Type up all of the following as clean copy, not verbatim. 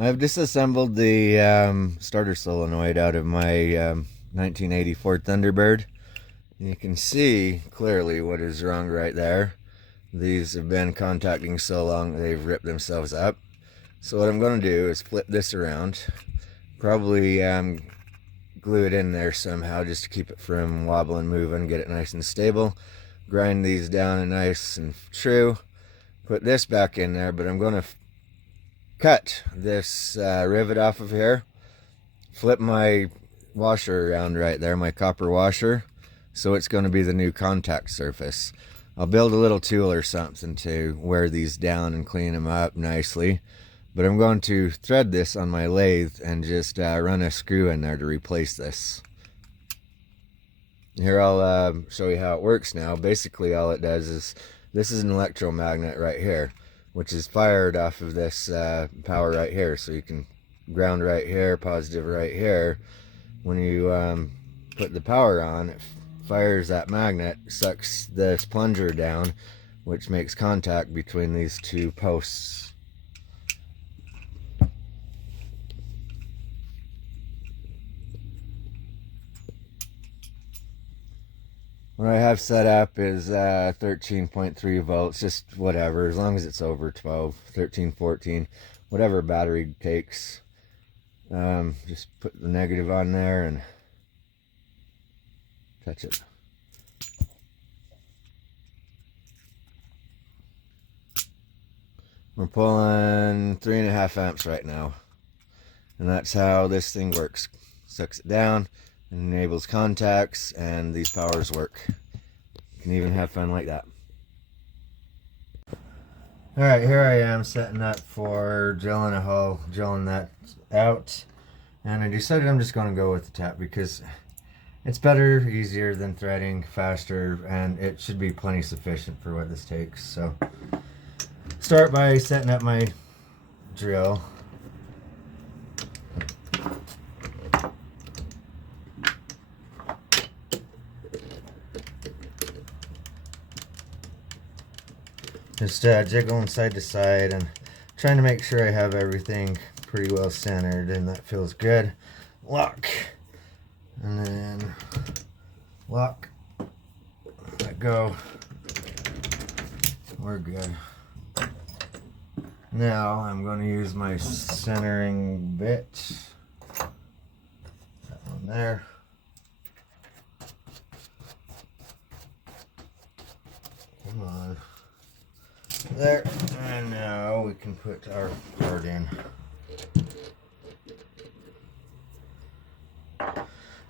I've disassembled the starter solenoid out of my 1984 Thunderbird. You can see clearly what is wrong right there. These have been contacting so long they've ripped themselves up. So what I'm going to do is flip this around, probably glue it in there somehow just to keep it from wobbling, moving, get it nice and stable. Grind these down and nice and true. Put this back in there, but I'm going to cut this rivet off of here. Flip my washer around right there, my copper washer, so it's going to be the new contact surface. I'll build a little tool or something to wear these down and clean them up nicely. But I'm going to thread this on my lathe and just run a screw in there to replace this. Here I'll show you how it works now. Basically all it does is, this is an electromagnet right here, which is fired off of this power right here. So you can ground right here, positive right here. When you put the power on, it fires that magnet, sucks this plunger down, which makes contact between these two posts. What I have set up is 13.3 volts, just whatever, as long as it's over 12, 13, 14, whatever battery takes. Just put the negative on there and touch it. We're pulling 3.5 amps right now, and that's how this thing works. Sucks it down, enables contacts, and these powers work. You can even have fun like that. Alright, here I am setting up for drilling a hole, drilling that out, and I decided I'm just going to go with the tap because it's better, easier than threading, faster, and it should be plenty sufficient for what this takes. So start by setting up my drill. Just jiggling side to side and trying to make sure I have everything pretty well centered, and that feels good. Lock, and then lock, let go. We're good. Now I'm going to use my centering bit. That one there. Come on. There, and now we can put our part in.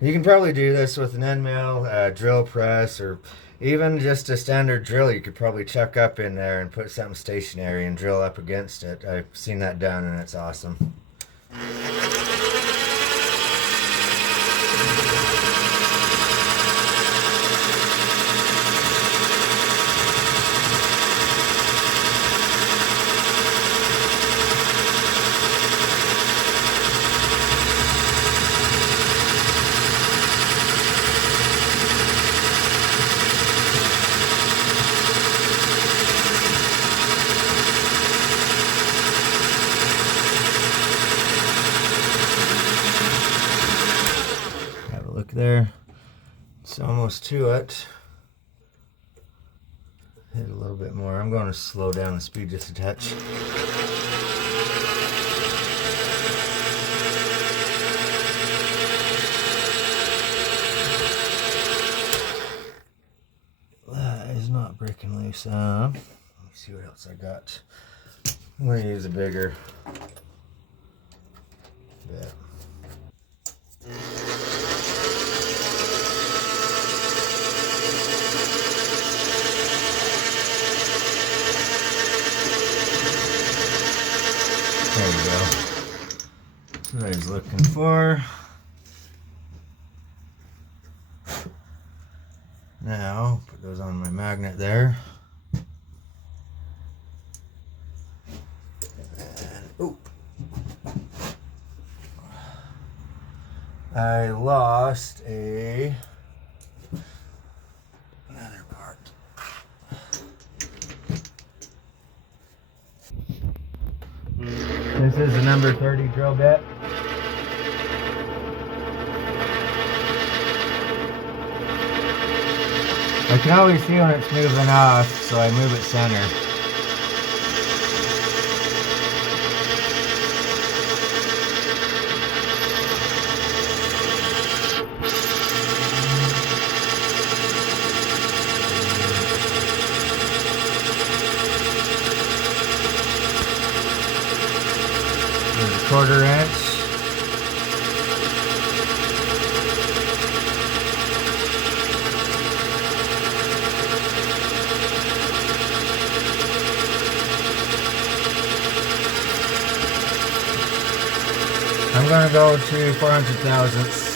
You can probably do this with an end mill, drill press, or even just a standard drill. You could probably chuck up in there and put something stationary and drill up against it. I've seen that done and it's awesome. There, it's almost to it. Hit a little bit more. I'm going to slow down the speed just a touch. That is not breaking loose. Let's see what else I got. I'm going to use a bigger bit. There we go. That's what I was looking for. Now, put those on my magnet there. And, oop. I lost another part. This is the number 30 drill bit. I can always see when it's moving off, so I move it center. There's a 1/4 inch. I'm going to go to 400 thousandths.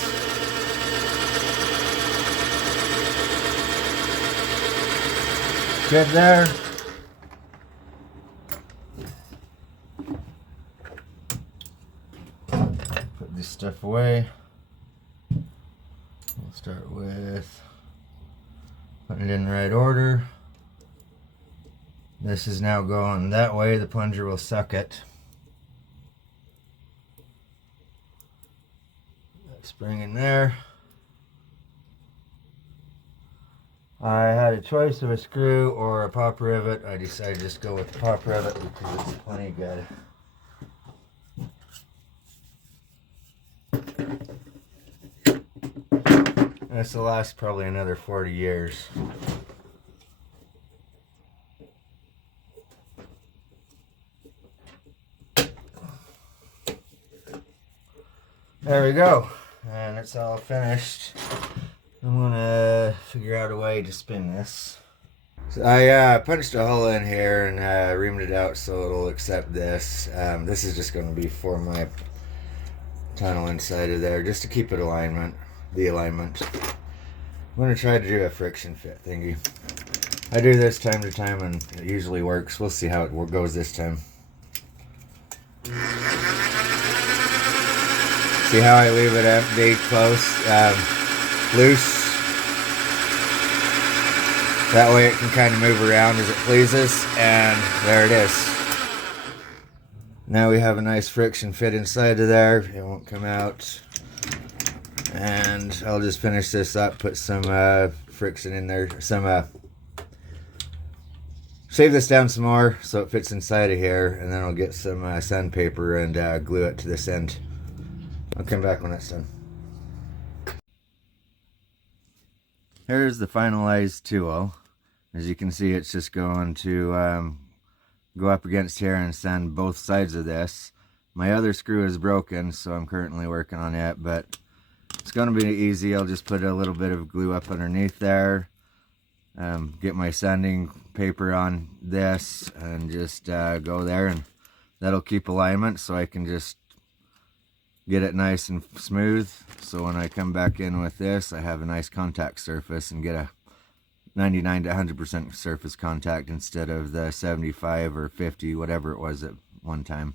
Good there. Put this stuff away. We'll start with putting it in the right order. This is now going that way. The plunger will suck it. Spring in there. I had a choice of a screw or a pop rivet. I decided to just go with the pop rivet because it's plenty good. This will last probably another 40 years. There we go. And it's all finished. I'm gonna figure out a way to spin this. So I punched a hole in here and reamed it out so it'll accept this. This is just going to be for my tunnel inside of there, just to keep it the alignment. I'm going to try to do a friction fit thingy. I do this time to time and it usually works. We'll see how it goes this time. See how I leave it empty, close, loose. That way it can kind of move around as it pleases, and there it is. Now we have a nice friction fit inside of there. It won't come out. And I'll just finish this up, put some friction in there, shave this down some more so it fits inside of here, and then I'll get some sandpaper and glue it to this end. I'll come back when it's done. Here's the finalized tool. As you can see, it's just going to go up against here and sand both sides of this. My other screw is broken, so I'm currently working on it, but it's going to be easy. I'll just put a little bit of glue up underneath there, get my sanding paper on this, and just go there, and that'll keep alignment so I can just get it nice and smooth. So when I come back in with this, I have a nice contact surface and get a 99 to 100% surface contact instead of the 75 or 50, whatever it was at one time.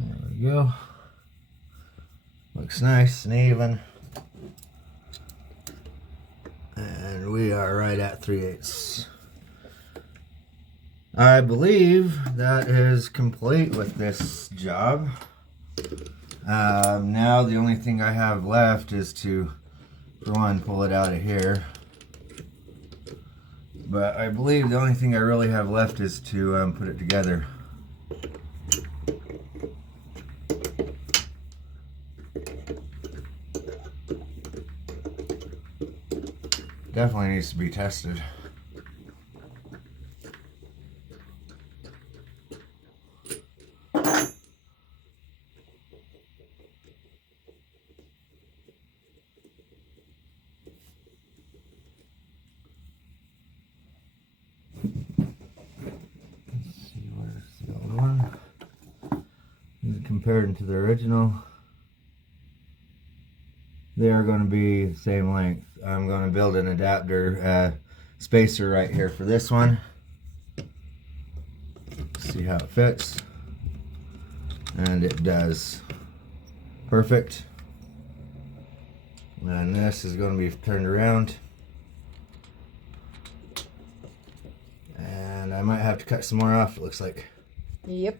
There we go. Looks nice and even. And we are right at 3/8. I believe that is complete with this job. Now the only thing I have left is to, for one, pull it out of here. But I believe the only thing I really have left is to put it together. Definitely needs to be tested. Compared to the original, they are going to be the same length. I'm going to build an adapter spacer right here for this one. See how it fits, and it does. Perfect. And this is going to be turned around. might have to cut some more off, it looks like. Yep.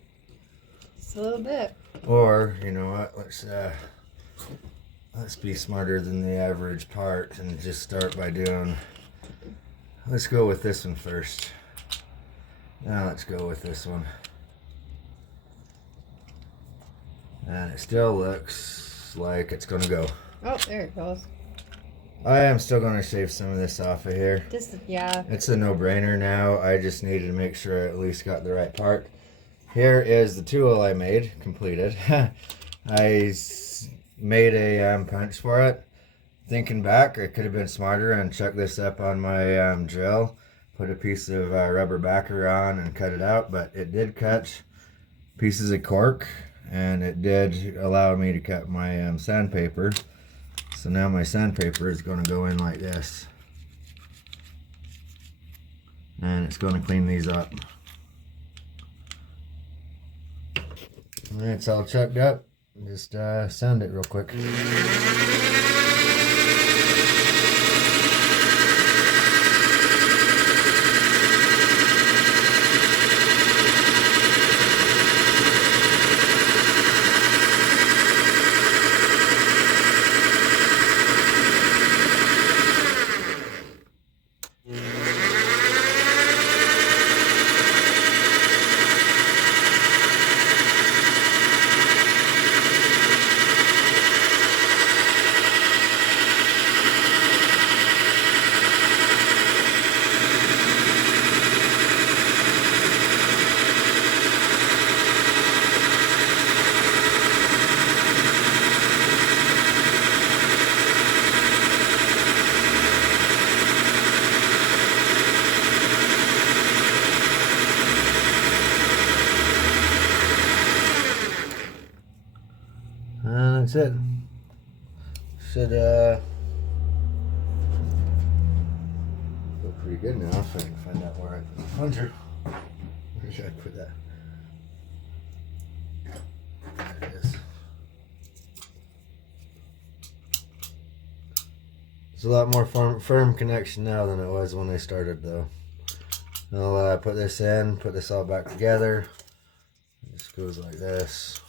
Just a little bit. Or, you know what, let's be smarter than the average part and just start by doing, let's go with this one first. Now let's go with this one. And it still looks like it's going to go. Oh, there it goes. I am still going to shave some of this off of here. Yeah. It's a no-brainer now. I just needed to make sure I at least got the right part. Here is the tool I made, completed. I made a punch for it. Thinking back, I could have been smarter and chucked this up on my drill, put a piece of rubber backer on and cut it out, but it did cut pieces of cork, and it did allow me to cut my sandpaper. So now my sandpaper is going to go in like this, and it's going to clean these up. And it's all chucked up. Just sand it real quick. And that's it. Should look pretty good now if I can find out where I put the plunger. Where should I put that? There it is. It's a lot more firm connection now than it was when I started, though. I'll put this in, put this all back together. It just goes like this.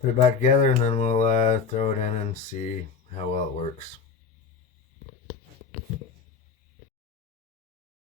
Put it back together, and then we'll throw it in and see how well it works.